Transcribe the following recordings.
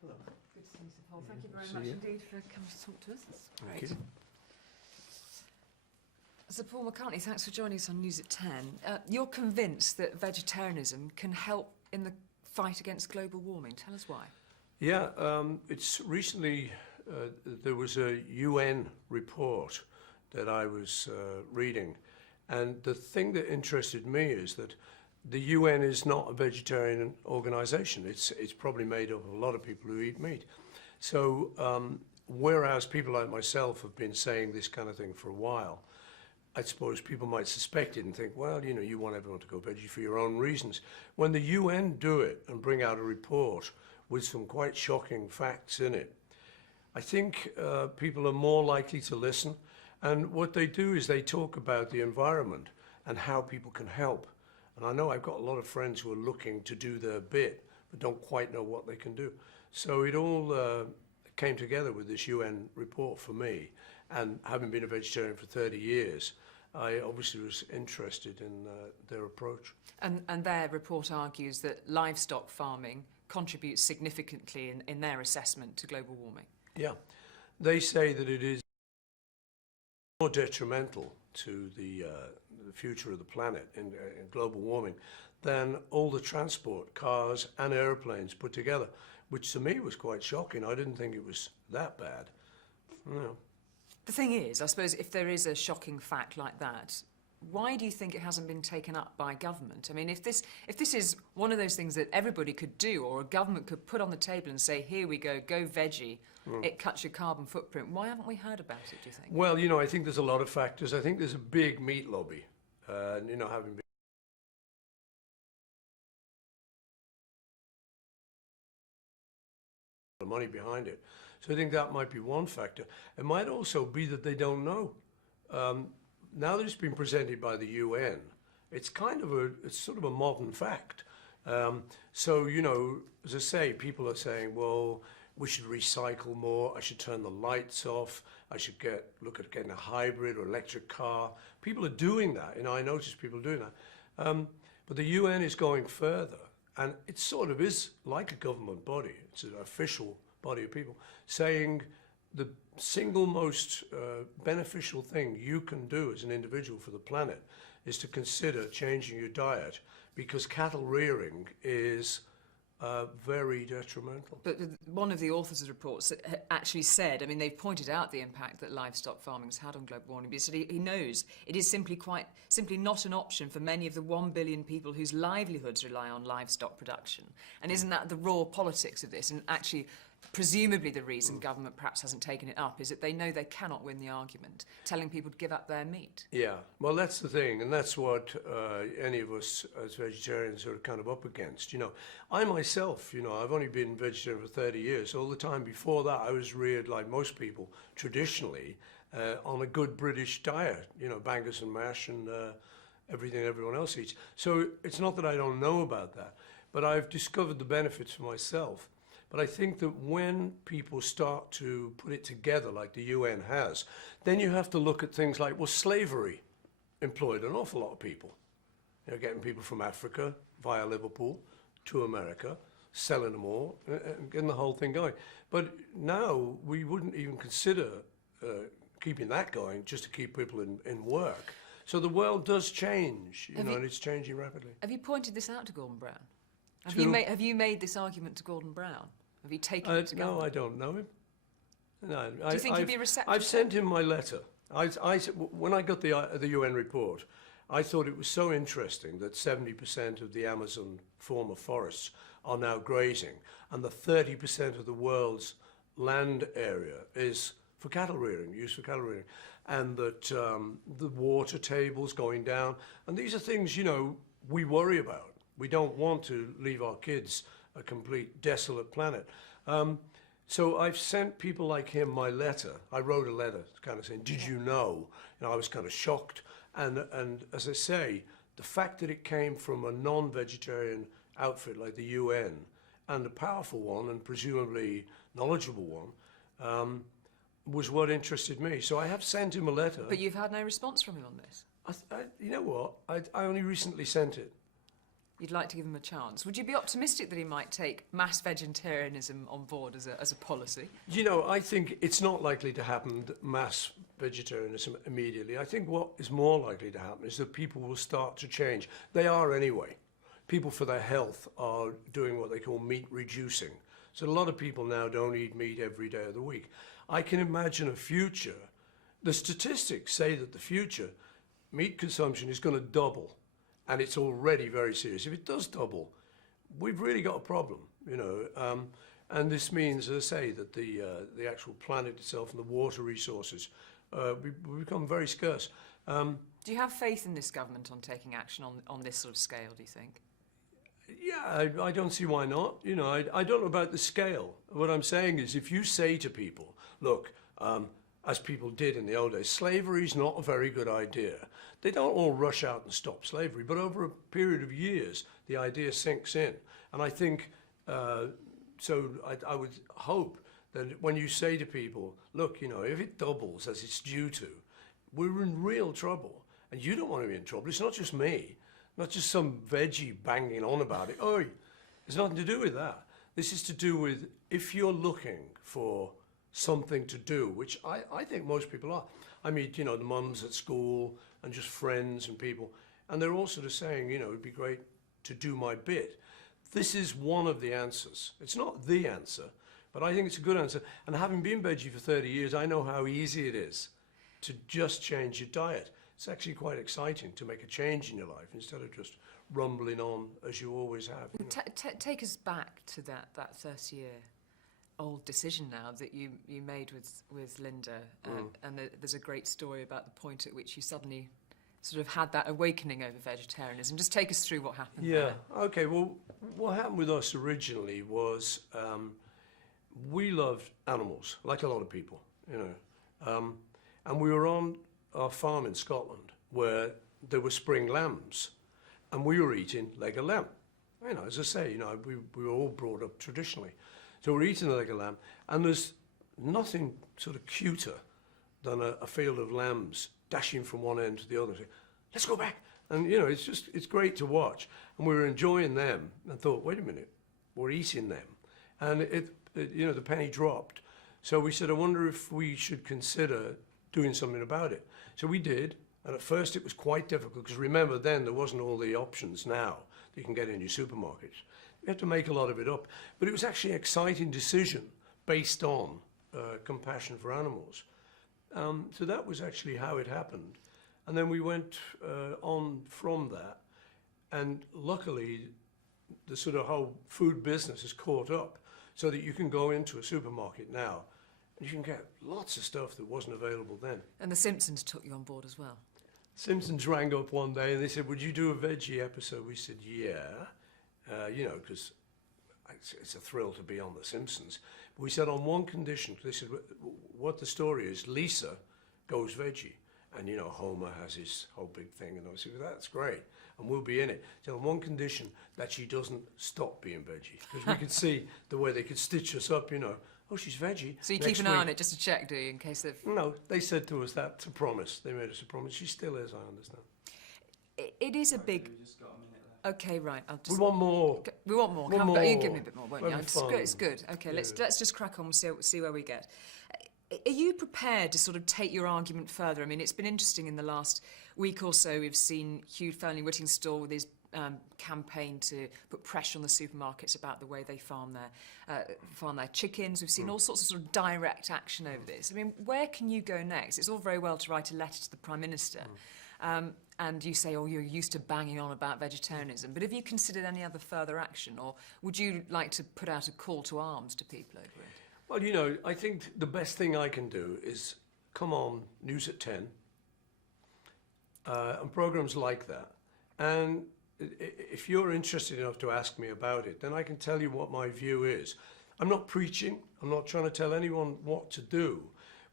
Hello. Good to see you, Sir Paul. Thank you very much indeed for coming to talk to us. That's great. Thank you. Sir Paul McCartney, thanks for joining us on News at 10. You're convinced that vegetarianism can help in the fight against global warming. Tell us why. Yeah, it's recently, there was a UN report that I was reading, and the thing that interested me is that the UN is not a vegetarian organization. It's probably made up of a lot of people who eat meat. So whereas people like myself have been saying this kind of thing for a while, I suppose people might suspect it and think, well, you know, you want everyone to go veggie for your own reasons. When the UN do it and bring out a report with some quite shocking facts in it, I think people are more likely to listen. And what they do is they talk about the environment and how people can help. And I know I've got a lot of friends who are looking to do their bit, but don't quite know what they can do. So it all came together with this UN report for me. And having been a vegetarian for 30 years, I obviously was interested in their approach. And their report argues that livestock farming contributes significantly in their assessment to global warming. Yeah, they say that it is more detrimental to the future of the planet in global warming than all the transport, cars and airplanes put together, which to me was quite shocking. I didn't think it was that bad. You know. The thing is, I suppose, if there is a shocking fact like that, why do you think it hasn't been taken up by government? I mean, if this is one of those things that everybody could do, or a government could put on the table and say, here we go veggie, it cuts your carbon footprint, why haven't we heard about it, do you think? Well, you know, I think there's a lot of factors. I think there's a big meat lobby, and, you know, having been money behind it. So I think that might be one factor. It might also be that they don't know. Now that it's been presented by the UN, it's kind of it's sort of a modern fact. So, you know, as I say, people are saying, well, we should recycle more, I should turn the lights off, I should look at getting a hybrid or electric car. People are doing that, you know, I notice people doing that. But the UN is going further, and it sort of is like a government body. It's an official body of people saying the single most beneficial thing you can do as an individual for the planet is to consider changing your diet, because cattle rearing is very detrimental. But one of the authors of the reports actually said, I mean, they've pointed out the impact that livestock farming has had on global warming, but he said he knows it is simply not an option for many of the 1 billion people whose livelihoods rely on livestock production. And isn't that the raw politics of this? And actually, presumably the reason government perhaps hasn't taken it up is that they know they cannot win the argument, telling people to give up their meat. Yeah, well, that's the thing, and that's what any of us as vegetarians are kind of up against. You know, I myself, you know, I've only been vegetarian for 30 years. All the time before that, I was reared, like most people, traditionally, on a good British diet, you know, bangers and mash and everything everyone else eats. So it's not that I don't know about that, but I've discovered the benefits for myself. But I think that when people start to put it together like the UN has, then you have to look at things like, well, slavery employed an awful lot of people. You know, getting people from Africa via Liverpool to America, selling them all, and getting the whole thing going. But now we wouldn't even consider keeping that going just to keep people in work. So the world does change, you know, and it's changing rapidly. Have you pointed this out to Gordon Brown? Have you made this argument to Gordon Brown? Have you taken it to government? No, I don't know him. No, Do you think he'd be receptive? I've sent him my letter. When I got the UN report, I thought it was so interesting that 70% of the Amazon former forests are now grazing, and the 30% of the world's land area is for cattle rearing, used for cattle rearing, and that the water table's going down. And these are things, you know, we worry about. We don't want to leave our kids a complete desolate planet. So I've sent people like him my letter. I wrote a letter kind of saying, did you know? You know, I was kind of shocked. And as I say, the fact that it came from a non-vegetarian outfit like the UN, and a powerful one and presumably knowledgeable one, was what interested me. So I have sent him a letter. But you've had no response from him on this? You know what? I only recently sent it. You'd like to give him a chance. Would you be optimistic that he might take mass vegetarianism on board as a policy? You know, I think it's not likely to happen, mass vegetarianism immediately. I think what is more likely to happen is that people will start to change. They are anyway. People for their health are doing what they call meat reducing. So a lot of people now don't eat meat every day of the week. I can imagine a future, the statistics say that the future meat consumption is going to double. And it's already very serious. If it does double, we've really got a problem, you know. And this means, as I say, that the actual planet itself and the water resources become very scarce. Do you have faith in this government on taking action on this sort of scale, do you think? Yeah, I don't see why not. You know, I don't know about the scale. What I'm saying is if you say to people, look, as people did in the old days, slavery is not a very good idea. They don't all rush out and stop slavery, but over a period of years, the idea sinks in. And I think, so I would hope that when you say to people, look, you know, if it doubles as it's due to, we're in real trouble. And you don't want to be in trouble. It's not just me, not just some veggie banging on about it. Oh, there's nothing to do with that. This is to do with if you're looking for something to do, which I think most people are. I meet, you know, the mums at school and just friends and people, and they're all sort of saying, you know, it'd be great to do my bit. This is one of the answers. It's not the answer, but I think it's a good answer. And having been veggie for 30 years, I know how easy it is to just change your diet. It's actually quite exciting to make a change in your life instead of just rumbling on as you always have. You know. Take us back to that 30-year-old decision now that you made with Linda, and there's a great story about the point at which you suddenly sort of had that awakening over vegetarianism. Just take us through what happened. Yeah, okay, well, what happened with us originally was we loved animals, like a lot of people, you know, and we were on our farm in Scotland where there were spring lambs, and we were eating leg of lamb. You know, as I say, you know, we were all brought up traditionally. So we're eating a leg of lamb, and there's nothing sort of cuter than a field of lambs dashing from one end to the other. Let's go back. And, you know, it's great to watch. And we were enjoying them and thought, wait a minute, we're eating them. And it you know, the penny dropped. So we said, I wonder if we should consider doing something about it. So we did. And at first it was quite difficult because remember then there wasn't all the options now that you can get in your supermarkets. We had to make a lot of it up. But it was actually an exciting decision based on compassion for animals. So that was actually how it happened. And then we went on from that. And luckily, the sort of whole food business has caught up so that you can go into a supermarket now and you can get lots of stuff that wasn't available then. And The Simpsons took you on board as well. Simpsons rang up one day and they said, would you do a veggie episode? We said, yeah, you know, because it's a thrill to be on The Simpsons. But we said on one condition, they said, what the story is, Lisa goes veggie. And, you know, Homer has his whole big thing. And I said, well, that's great. And we'll be in it. So on one condition, that she doesn't stop being veggie. Because we could see the way they could stitch us up, you know. Oh, she's veggie. So you keep an eye on it just to check, do you, in case they've... No, they said to us that's a promise. They made us a promise. She still is, I understand. It is a big... Okay, right. We want more. We want more. One more. You give me a bit more, won't you? It's good. It's good. Okay, Yeah. let's just crack on and see where we get. Are you prepared to sort of take your argument further? I mean, it's been interesting in the last week or so. We've seen Hugh Fearnley-Whittingstall with his campaign to put pressure on the supermarkets about the way they farm their chickens. We've seen all sorts of sort of direct action over this. I mean, where can you go next? It's all very well to write a letter to the Prime Minister, and you say, oh, you're used to banging on about vegetarianism. But have you considered any other further action, or would you like to put out a call to arms to people over it? Well, you know, I think the best thing I can do is come on News at 10 and programs like that. And if you're interested enough to ask me about it, then I can tell you what my view is. I'm not preaching. I'm not trying to tell anyone what to do.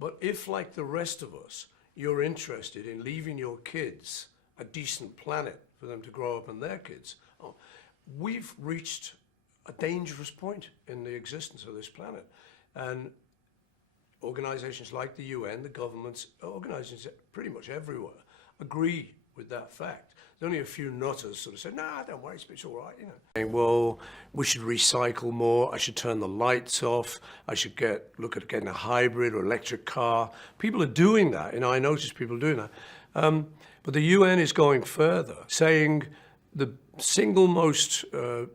But if, like the rest of us, you're interested in leaving your kids a decent planet for them to grow up and their kids, we've reached a dangerous point in the existence of this planet. And organisations like the UN, the governments, organisations pretty much everywhere, agree with that fact. There's only a few nutters sort of say, nah, don't worry, it's all right, you know. Saying, well, we should recycle more, I should turn the lights off, I should look at getting a hybrid or electric car. People are doing that, you know, I notice people doing that. But the UN is going further, saying the single most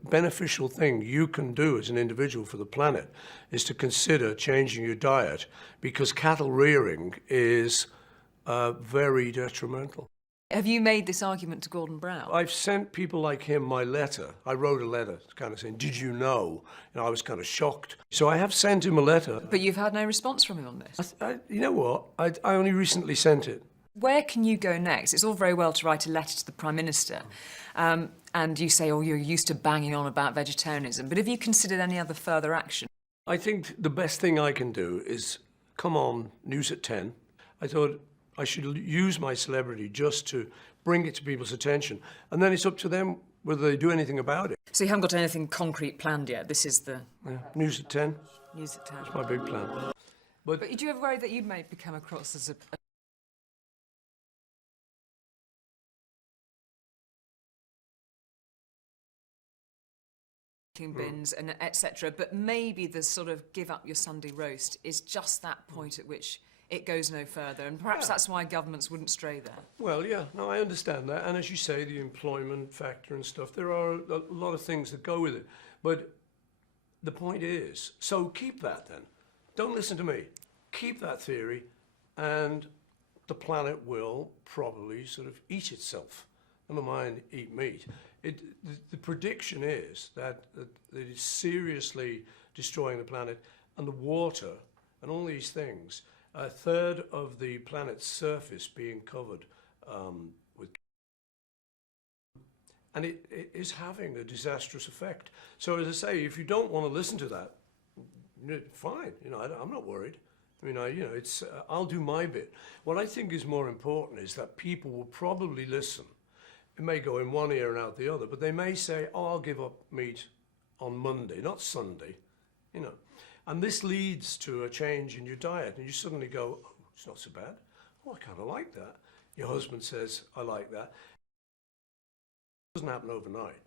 beneficial thing you can do as an individual for the planet is to consider changing your diet, because cattle rearing is very detrimental. Have you made this argument to Gordon Brown? I've sent people like him my letter. I wrote a letter kind of saying, did you know? And I was kind of shocked. So I have sent him a letter. But you've had no response from him on this. You know what? I only recently sent it. Where can you go next? It's all very well to write a letter to the Prime Minister, and you say, oh, you're used to banging on about vegetarianism, but have you considered any other further action? I think the best thing I can do is come on News at 10. I thought I should use my celebrity just to bring it to people's attention, and then it's up to them whether they do anything about it. So you haven't got anything concrete planned yet? This is the... Yeah. News at 10. News at 10. That's my big plan. But do you ever worry that you may become across as a bins and etc., but maybe the sort of give up your Sunday roast is just that point at which it goes no further, and perhaps that's why governments wouldn't stray there. Well, yeah, no, I understand that, and as you say, the employment factor and stuff, there are a lot of things that go with it, but the point is, so keep that then. Don't listen to me. Keep that theory, and the planet will probably sort of eat itself. Never mind eat meat. The prediction is that it is seriously destroying the planet, and the water and all these things, a third of the planet's surface being covered with, and it is having a disastrous effect. So as I say, if you don't want to listen to that, fine, you know, I'm not worried. I mean, you know, it's I'll do my bit. What I think is more important is that people will probably listen. It may go in one ear and out the other, but they may say, oh, I'll give up meat on Monday, not Sunday, you know. And this leads to a change in your diet, and you suddenly go, oh, it's not so bad. Oh, I kind of like that. Your husband says, I like that. It doesn't happen overnight.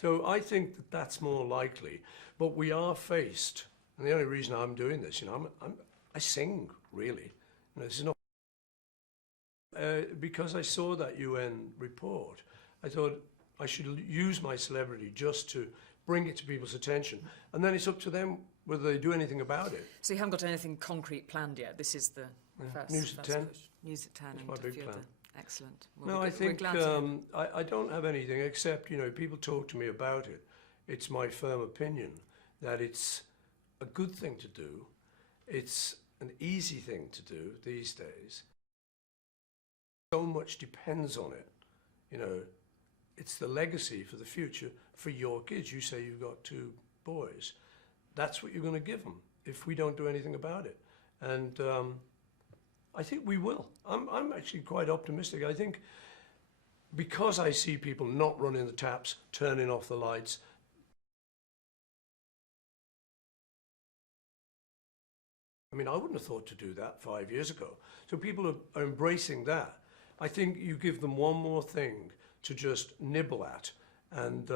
So I think that that's more likely, but we are faced, and the only reason I'm doing this, you know, I sing, really. You know, this is not because I saw that UN report, I thought I should use my celebrity just to bring it to people's attention, and then it's up to them whether they do anything about it. So you haven't got anything concrete planned yet? This is the first News at 10. Push. News at 10. That's my big plan. Excellent. Well, No, I think we're glad to... I don't have anything except, you know, people talk to me about it. It's my firm opinion that it's a good thing to do. It's an easy thing to do these days. So much depends on it, you know. It's the legacy for the future for your kids. You say you've got 2 boys. That's what you're going to give them if we don't do anything about it. And I think we will. I'm actually quite optimistic. I think because I see people not running the taps, turning off the lights, I mean, I wouldn't have thought to do that 5 years ago. So people are embracing that. I think you give them one more thing to just nibble at, and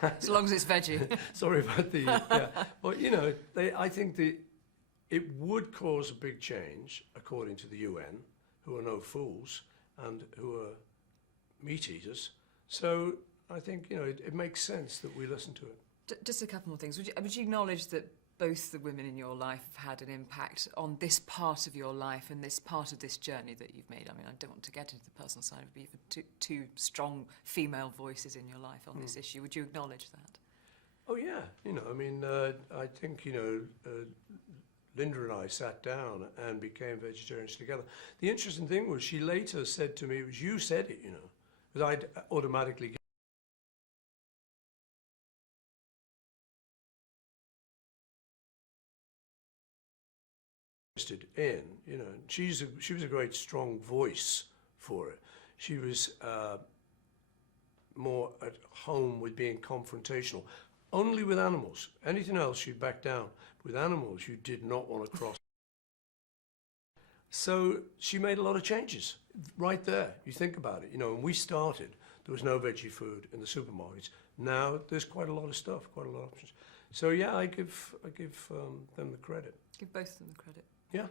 as long as it's veggie. sorry about the, yeah. But you know, I think it would cause a big change, according to the UN, who are no fools and who are meat eaters. So I think, you know, it makes sense that we listen to it. Just a couple more things. Would you acknowledge that both the women in your life have had an impact on this part of your life and this part of this journey that you've made? I mean, I don't want to get into the personal side, but you've two strong female voices in your life on this issue. Would you acknowledge that? Oh yeah, you know, I mean, I think, you know, Linda and I sat down and became vegetarians together. The interesting thing was she later said to me, it was you said it, you know, because I'd automatically in, you know, she was a great strong voice for it. She was more at home with being confrontational, only with animals. Anything else she'd back down. With animals, you did not want to cross. So she made a lot of changes right there. You think about it, when we started, there was no veggie food in the supermarkets. Now there's quite a lot of stuff, quite a lot of options. So yeah, I give them the credit. Give both of them the credit. Yeah.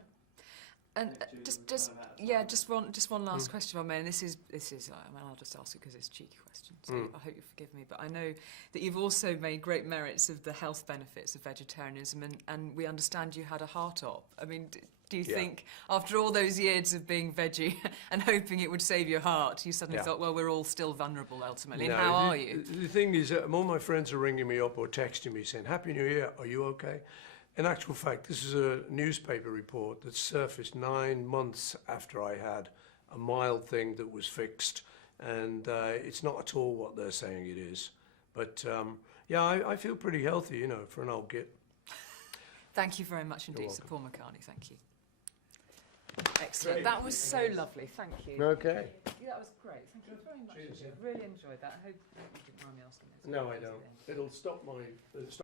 And just one last question, if I may. And this is. I'll just ask it because it's a cheeky question. So I hope you forgive me. But I know that you've also made great merits of the health benefits of vegetarianism, and we understand you had a heart op. I mean, do you think after all those years of being veggie and hoping it would save your heart, you suddenly thought, well, we're all still vulnerable ultimately? No, and how are you? The thing is, all my friends are ringing me up or texting me saying, "Happy New Year. Are you okay?" In actual fact, this is a newspaper report that surfaced 9 months after I had a mild thing that was fixed, and it's not at all what they're saying it is. But I feel pretty healthy, for an old git. Thank you very much indeed, Sir Paul McCartney. Thank you. Excellent. Great. That was so lovely. Thank you. Okay. Yeah, that was great. Thank you very much. Cheers, Really enjoyed that. I hope you didn't mind me asking this. No, I don't. It'll stop my...